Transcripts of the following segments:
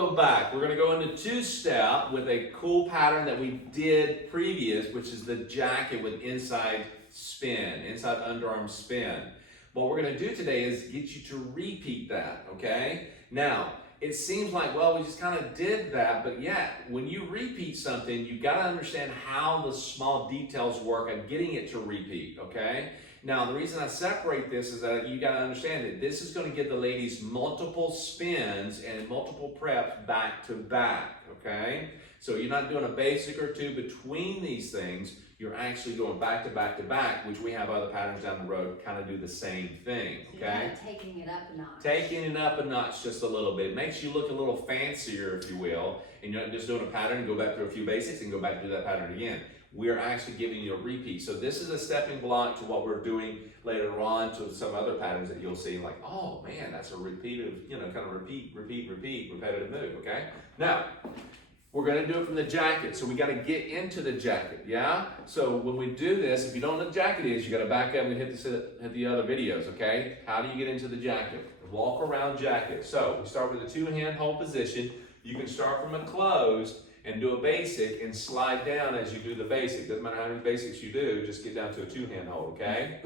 welcome back. We're going to go into two-step with a cool pattern that we did previous, which is the jacket with inside spin, inside underarm spin. What we're going to do today is get you to repeat that, okay? Now, it seems like, well, we just kind of did that, but yet, when you repeat something, you've got to understand how the small details work and getting it to repeat, okay? Now, the reason I separate this is that you got to understand that this is going to give the ladies multiple spins and multiple preps back to back, okay? So you're not doing a basic or two between these things. You're actually going back to back to back, which we have other patterns down the road kind of do the same thing, okay? So you're kind of taking it up a notch. Taking it up a notch just a little bit. It makes you look a little fancier, if you will, and you're not just doing a pattern and go back through a few basics and go back to do that pattern again. We're actually giving you a repeat. So this is a stepping block to what we're doing later on to some other patterns that you'll see like, oh man, that's a repetitive, kind of repeat, repetitive move, okay? Now, we're gonna do it from the jacket. So we gotta get into the jacket, yeah? So when we do this, if you don't know what the jacket is, you gotta back up and hit the other videos, okay? How do you get into the jacket? Walk around jacket. So we start with a two-hand hold position. You can start from a closed and do a basic and slide down as you do the basic. Doesn't matter how many basics you do, just get down to a two-hand hold, okay?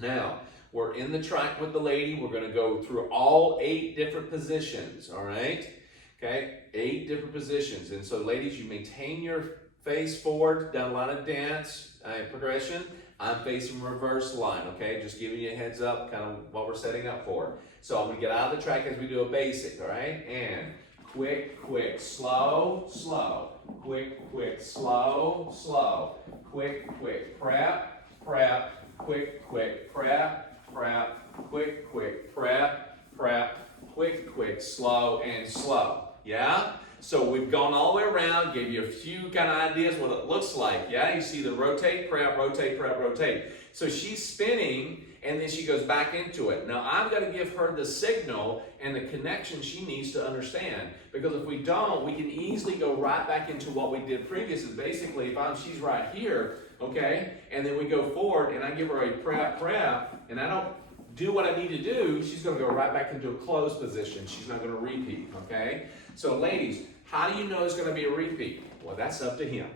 Now, we're in the track with the lady. We're gonna go through all 8 different positions, all right? Okay, 8 different positions. And so ladies, you maintain your face forward down the line of dance progression. I'm facing reverse line, okay? Just giving you a heads up, kind of what we're setting up for. So I'm gonna get out of the track as we do a basic, all right? And quick, quick, slow, slow. Quick, quick, slow, slow. Quick, quick, prep, prep. Quick, quick, prep, prep. Quick, quick, prep, prep. Quick, quick, slow, and slow. Yeah? So we've gone all the way around, gave you a few kind of ideas what it looks like. Yeah? You see the rotate, prep, rotate, prep, rotate. So she's spinning, and then she goes back into it. Now, I've got to give her the signal and the connection she needs to understand. Because if we don't, we can easily go right back into what we did previously. Basically, if she's right here, okay, and then we go forward, and I give her a prep, prep, and I don't do what I need to do, she's going to go right back into a closed position. She's not going to repeat, okay? So ladies, how do you know it's going to be a repeat? Well, that's up to him,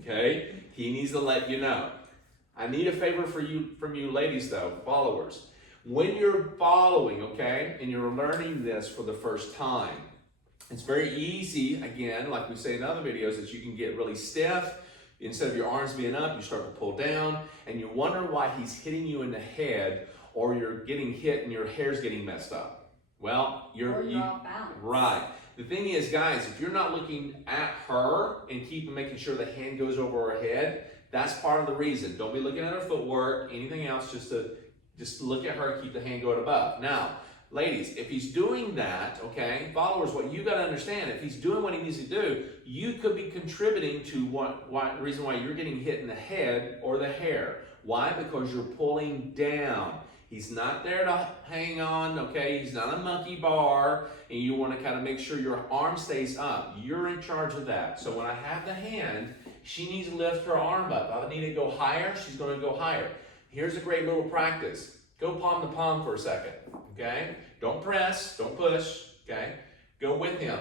okay? He needs to let you know. I need a favor from you ladies though, followers. When you're following, okay, and you're learning this for the first time, it's very easy, again, like we say in other videos, that you can get really stiff. Instead of your arms being up, you start to pull down, and you wonder why he's hitting you in the head, or you're getting hit and your hair's getting messed up. Well, you're off balance. Right. The thing is, guys, if you're not looking at her and making sure the hand goes over her head, that's part of the reason. Don't be looking at her footwork, anything else, just look at her, keep the hand going above. Now, ladies, if he's doing that, okay, followers, what you got to understand, if he's doing what he needs to do, you could be contributing to reason why you're getting hit in the head or the hair. Why? Because you're pulling down. He's not there to hang on, okay? He's not a monkey bar, and you want to kind of make sure your arm stays up. You're in charge of that. So when I have the hand, she needs to lift her arm up. If I need to go higher, she's going to go higher. Here's a great little practice. Go palm to palm for a second, okay? Don't press, don't push, okay? Go with him,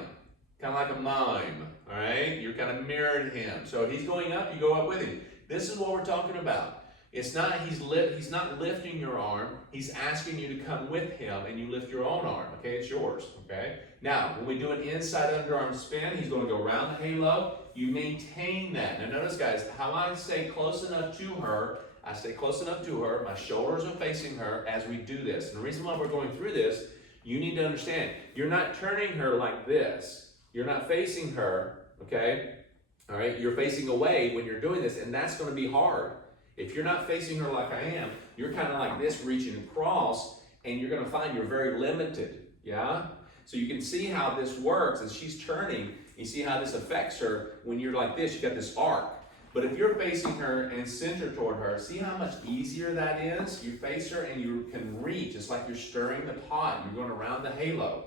kind of like a mime, all right? You're kind of mirroring him. So if he's going up, you go up with him. This is what we're talking about. It's not, he's not lifting your arm, he's asking you to come with him and you lift your own arm, okay? It's yours, okay? Now, when we do an inside underarm spin, he's going to go around the halo. You maintain that. Now notice, guys, how I stay close enough to her, I stay close enough to her, my shoulders are facing her as we do this. And the reason why we're going through this, you need to understand, you're not turning her like this. You're not facing her, okay? All right, you're facing away when you're doing this, and that's going to be hard. If you're not facing her like I am, you're kind of like this, reaching across, and you're going to find you're very limited, yeah? So you can see how this works as she's turning. You see how this affects her when you're like this, you got this arc. But if you're facing her and center toward her, see how much easier that is? You face her and you can reach. It's like you're stirring the pot. You're going around the halo.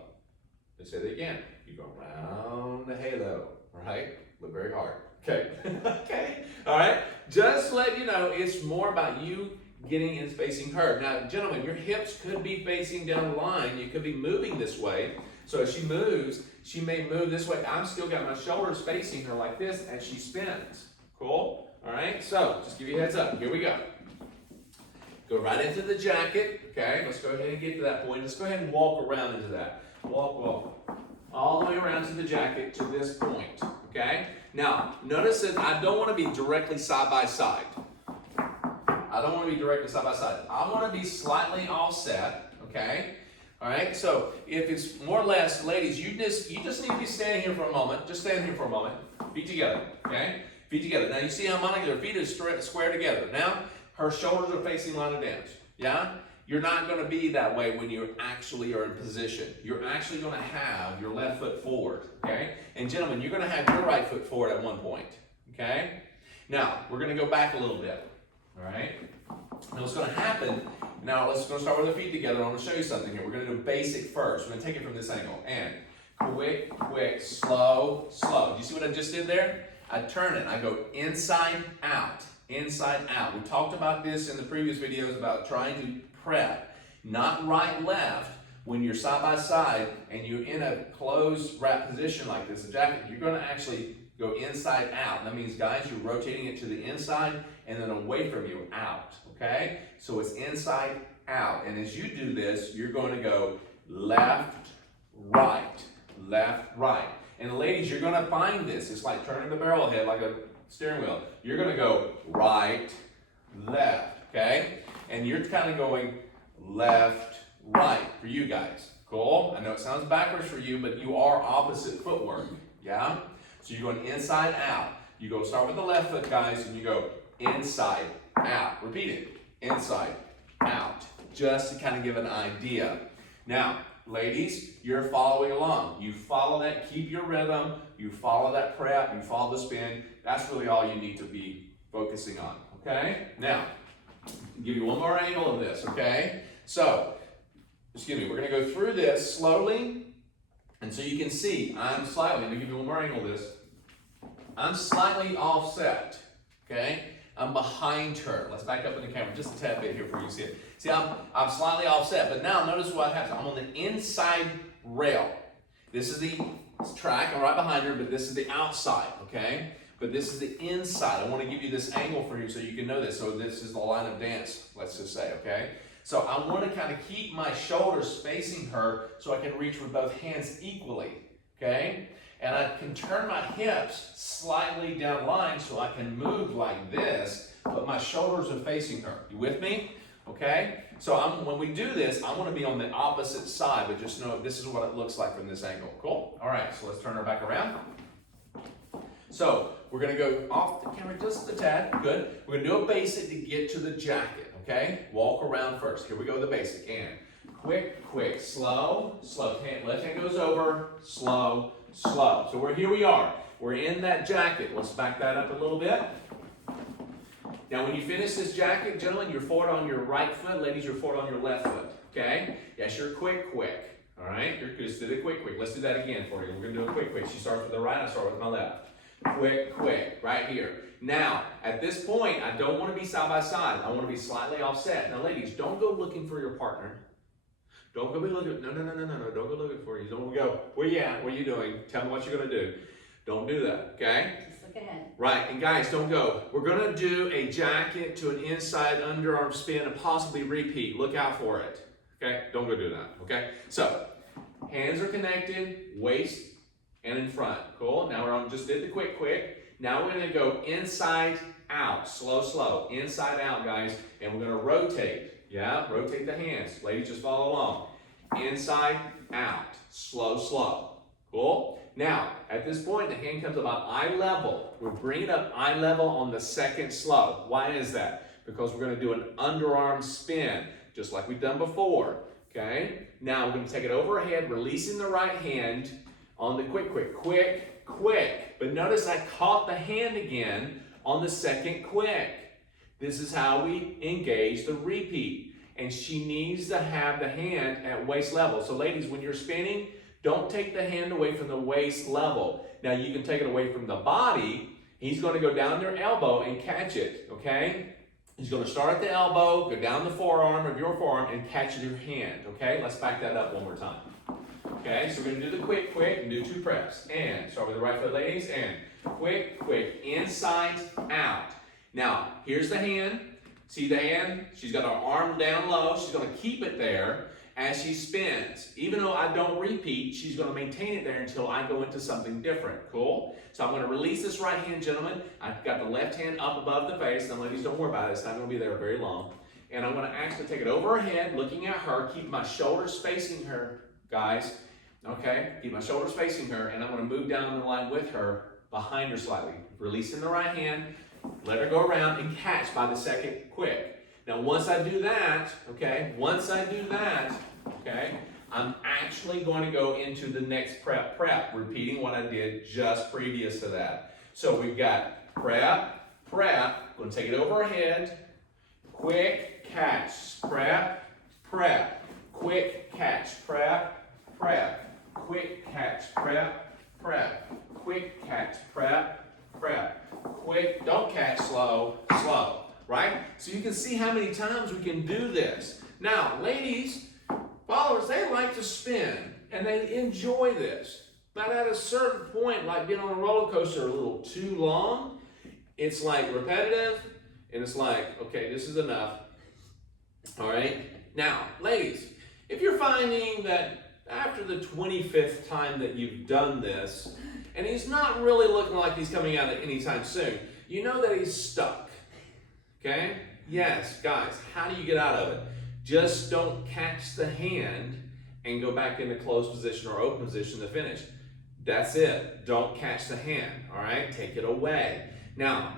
Let's say that again. You go around the halo, right? Look very hard. Okay. Okay. All right. Just let you know, it's more about you getting and facing her. Now, gentlemen, your hips could be facing down the line. You could be moving this way. So as she moves, she may move this way. I'm still got my shoulders facing her like this as she spins. Cool? All right, so just give you a heads up. Here we go. Go right into the jacket. Okay, let's go ahead and get to that point. Let's go ahead and walk around into that. Walk. All the way around to the jacket to this point. Okay? Now, notice that I don't want to be directly side by side. I don't want to be directly side by side. I want to be slightly offset. Okay? All right, so if it's more or less, ladies, you just need to be standing here for a moment. Just stand here for a moment. Feet together, okay? Feet together. Now you see how Monica, her feet is square together. Now her shoulders are facing line of dance. Yeah? You're not going to be that way when you actually are in position. You're actually going to have your left foot forward, okay? And gentlemen, you're going to have your right foot forward at one point, okay? Now we're going to go back a little bit. All right. Now what's going to happen? Now let's go start with the feet together. I'm going to show you something here. We're going to do basic first. We're going to take it from this angle. And quick, slow. Do you see what I just did there? I turn it. I go inside out. Inside out. We talked about this in the previous videos about trying to prep, not right left. When you're side by side and you're in a closed wrap position like this, a jacket, you're going to actually go inside out. That means, guys, you're rotating it to the inside and then away from you, out, okay? So it's inside out. And as you do this, you're going to go left, right. And ladies, you're going to find this. It's like turning the barrel head like a steering wheel. You're going to go right, left, okay? And you're kind of going left, right for you guys. Cool? I know it sounds backwards for you, but you are opposite footwork, yeah? So you're going inside out. You go start with the left foot, guys, and you go inside out. Repeat it. Inside out. Just to kind of give an idea. Now, ladies, you're following along. You follow that, keep your rhythm. You follow that prep. You follow the spin. That's really all you need to be focusing on. Okay? Now, I'll give you one more angle of this, okay? So, excuse me, we're going to go through this slowly. And so you can see, I'm slightly, let me give you one more angle of this. I'm slightly offset, okay? I'm behind her. Let's back up in the camera just a tad bit here for you to see it. See, I'm slightly offset, but now notice what happens. I'm on the inside rail. This is the track, I'm right behind her, but this is the outside, okay? But this is the inside. I want to give you this angle for you so you can know this. So this is the line of dance, let's just say, okay? So I want to kind of keep my shoulders facing her so I can reach with both hands equally, okay? And I can turn my hips slightly down line so I can move like this, but my shoulders are facing her. You with me? Okay? So when we do this, I want to be on the opposite side, but just know this is what it looks like from this angle. Cool? All right, so let's turn her back around. So we're going to go off the camera just a tad. Good. We're going to do a basic to get to the jacket. Okay? Walk around first. Here we go with the basic. And quick, slow. Left hand goes over, slow. So here we are. We're in that jacket. Let's back that up a little bit. Now when you finish this jacket, gentlemen, you're forward on your right foot. Ladies, you're forward on your left foot. Okay? Yes, you're quick. All right? You're just do the quick. Let's do that again for you. We're going to do a quick. She starts with the right, I start with my left. Quick, right here. Now, at this point, I don't want to be side by side. I want to be slightly offset. Now, ladies, don't go looking for your partner. Don't go be looking. No. Don't go looking for you. Don't go, where you at? What are you doing? Tell me what you're going to do. Don't do that, okay? Just look ahead. Right, and guys, don't go. We're going to do a jacket to an inside underarm spin and possibly repeat. Look out for it, okay? Don't go do that, okay? So, hands are connected, waist and in front. Cool. Now we're on, just did the quick. Now we're going to go inside out, slow. Inside out, guys, and we're going to rotate. Yeah, rotate the hands. Ladies, just follow along. Inside out, slow. Cool. Now, at this point, the hand comes about eye level. We're bringing up eye level on the second slow. Why is that? Because we're going to do an underarm spin, just like we've done before. Okay. Now we're going to take it overhead, releasing the right hand on the quick. But notice I caught the hand again on the second quick. This is how we engage the repeat. And she needs to have the hand at waist level. So ladies, when you're spinning, don't take the hand away from the waist level. Now you can take it away from the body. He's going to go down their elbow and catch it, okay? He's going to start at the elbow, go down the forearm of your forearm, and catch your hand, okay? Let's back that up one more time. Okay, so we're gonna do the quick, quick, and do 2 preps. And start with the right foot, ladies, and quick, quick, inside, out. Now, here's the hand. See the hand? She's got her arm down low. She's gonna keep it there as she spins. Even though I don't repeat, she's gonna maintain it there until I go into something different. Cool? So I'm gonna release this right hand, gentlemen. I've got the left hand up above the face. Now, ladies, don't worry about it. It's not gonna be there very long. And I'm gonna actually take it over her head, looking at her, keep my shoulders facing her, guys. Okay, keep my shoulders facing her, and I'm gonna move down the line with her, behind her slightly. Releasing the right hand, let her go around and catch by the second quick. Now once I do that, okay, I'm actually going to go into the next prep, repeating what I did just previous to that. So we've got prep, going to take it over her head, quick catch, prep, quick catch, prep, quick catch, prep, quick catch, prep, quick, don't catch, slow, right? So you can see how many times we can do this. Now, ladies, followers, they like to spin, and they enjoy this. But at a certain point, like being on a roller coaster a little too long, it's like repetitive, and it's like, okay, this is enough. All right? Now, ladies, if you're finding that after the 25th time that you've done this, and he's not really looking like he's coming out at any time soon, you know that he's stuck. Okay? Yes, guys, how do you get out of it? Just don't catch the hand and go back into closed position or open position to finish. That's it. Don't catch the hand, all right? Take it away. Now,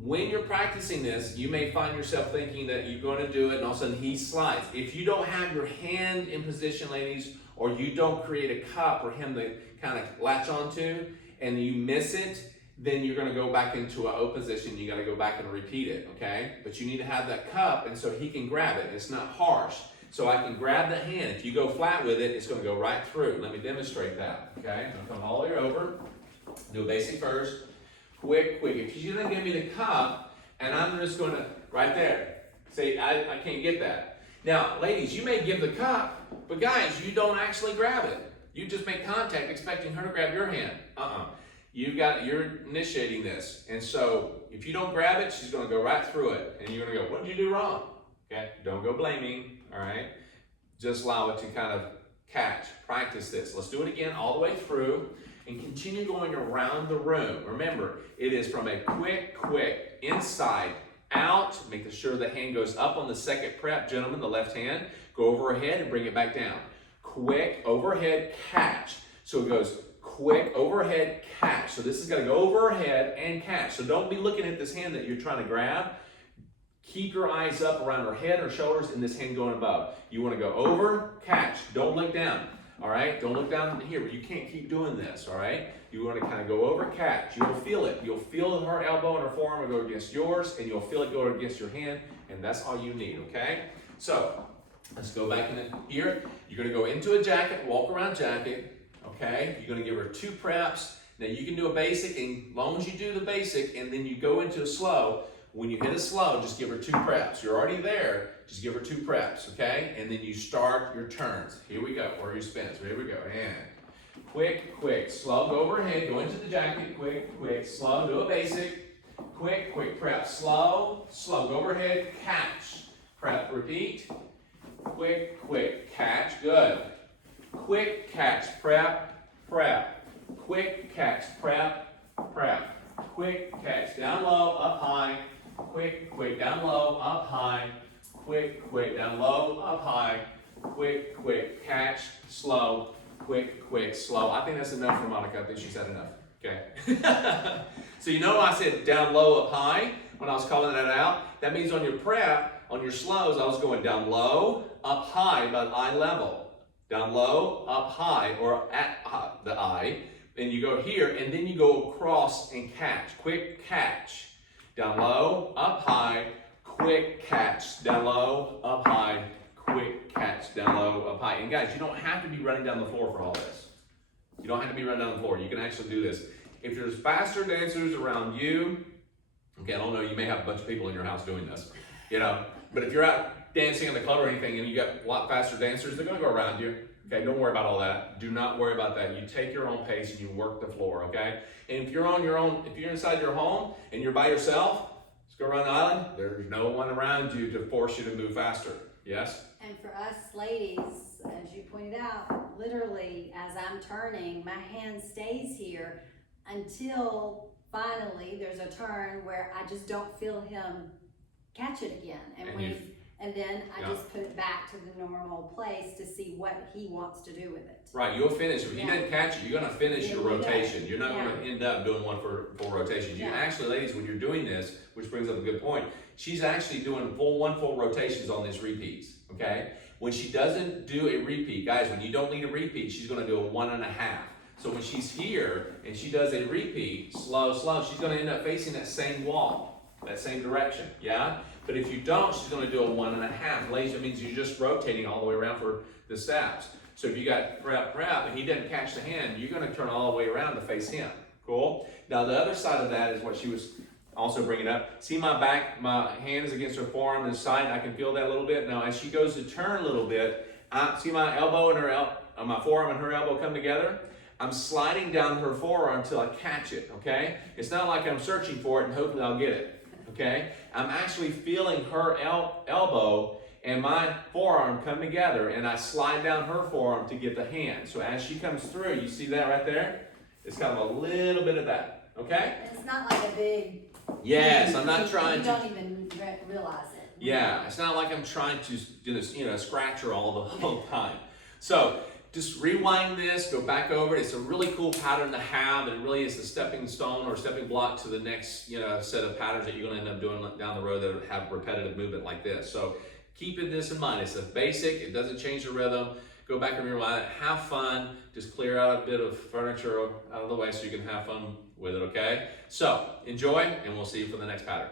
when you're practicing this, you may find yourself thinking that you're going to do it and all of a sudden he slides. If you don't have your hand in position, ladies, or you don't create a cup for him to kind of latch onto and you miss it, then you're going to go back into an O position. You got to go back and repeat it, okay? But you need to have that cup and so he can grab it. It's not harsh. So I can grab the hand. If you go flat with it, it's going to go right through. Let me demonstrate that, okay? I'm going to come all the way over. Do a basic first. Quick. If you didn't give me the cup, and I'm just going to, right there. See, I can't get that. Now, ladies, you may give the cup, but guys, you don't actually grab it. You just make contact expecting her to grab your hand. You're initiating this. And so, if you don't grab it, she's going to go right through it. And you're going to go, what did you do wrong? Okay, don't go blaming, all right? Just allow it to kind of catch. Practice this. Let's do it again all the way through and continue going around the room. Remember, it is from a quick, inside, out. Make sure the hand goes up on the second prep, gentlemen, the left hand. Go over her head and bring it back down. Quick, overhead, catch. So it goes quick, overhead, catch. So this is going to go over her head and catch. So don't be looking at this hand that you're trying to grab. Keep your eyes up around her head, her shoulders, and this hand going above. You want to go over, catch. Don't look down, all right? Don't look down here. You can't keep doing this, all right? You want to kind of go over, catch. You'll feel it. You'll feel her elbow and her forearm will go against yours, and you'll feel it go against your hand, and that's all you need, okay? So let's go back in here. You're going to go into a jacket, walk around jacket, okay? You're going to give her 2 preps. Now you can do a basic, and as long as you do the basic, and then you go into a slow. When you hit a slow, just give her 2 preps. You're already there, just give her 2 preps, okay? And then you start your turns. Here we go, or your spins. Here we go, and quick, slow, go overhead, go into the jacket, quick, slow, do a basic, quick, prep, slow, go overhead, catch, prep, repeat, quick, catch, good, quick catch, prep, quick catch, prep, quick catch, down low, up high, quick, down low, up high, quick, down low, up high, quick, catch, slow, quick, slow. I think that's enough for Monica. I think she said enough. Okay. So you know I said down low, up high when I was calling that out? That means on your prep, on your slows, I was going down low, up high, about eye level. Down low, up high, or at the eye. Then you go here, and then you go across and catch. Quick catch. Down low, up high, quick catch. Down low, up high, quick catch. Down low, up high. And guys, you don't have to be running down the floor for all this. You don't have to be running down the floor. You can actually do this. If there's faster dancers around you, okay, I don't know, you may have a bunch of people in your house doing this, you know, but if you're out dancing in the club or anything and you got a lot faster dancers, they're going to go around you. Okay, don't worry about all that. Do not worry about that. You take your own pace and you work the floor, okay? And if you're on your own, if you're inside your home and you're by yourself, let's go around the island. There's no one around you to force you to move faster. Yes? And for us ladies, as you pointed out, literally as I'm turning, my hand stays here until finally there's a turn where I just don't feel him catch it again. And then I just put it back to the normal place to see what he wants to do with it. Right, you'll finish. If he doesn't catch it, you're going to finish your rotation. You're not Yeah. going to end up doing one for four rotations. You Yeah. actually, ladies, when you're doing this, which brings up a good point, she's actually doing one full rotations on these repeats, okay? When she doesn't do a repeat, guys, when you don't need a repeat, she's going to do a 1.5. So when she's here and she does a repeat, slow, she's going to end up facing that same wall, that same direction, yeah? But if you don't, she's going to do a 1.5. Ladies, it means you're just rotating all the way around for the steps. So if you got prep, and he doesn't catch the hand, you're going to turn all the way around to face him. Cool? Now the other side of that is what she was also bringing up. See my back, my hand is against her forearm and side, and I can feel that a little bit. Now as she goes to turn a little bit, see my elbow and my forearm and her elbow come together? I'm sliding down her forearm until I catch it, okay? It's not like I'm searching for it and hoping I'll get it. Okay, I'm actually feeling her elbow and my forearm come together, and I slide down her forearm to get the hand. So as she comes through, you see that right there? It's kind of a little bit of that, okay? And it's not like a big... Yes, I'm not trying you to... You don't even realize it. Yeah, it's not like I'm trying to do this, scratch her all the whole time. So, just rewind this, go back over it. It's a really cool pattern to have. It really is the stepping stone or stepping block to the next, set of patterns that you're going to end up doing down the road that have repetitive movement like this. So keeping this in mind. It's a basic. It doesn't change the rhythm. Go back and rewind it. Have fun. Just clear out a bit of furniture out of the way so you can have fun with it, okay? So enjoy, and we'll see you for the next pattern.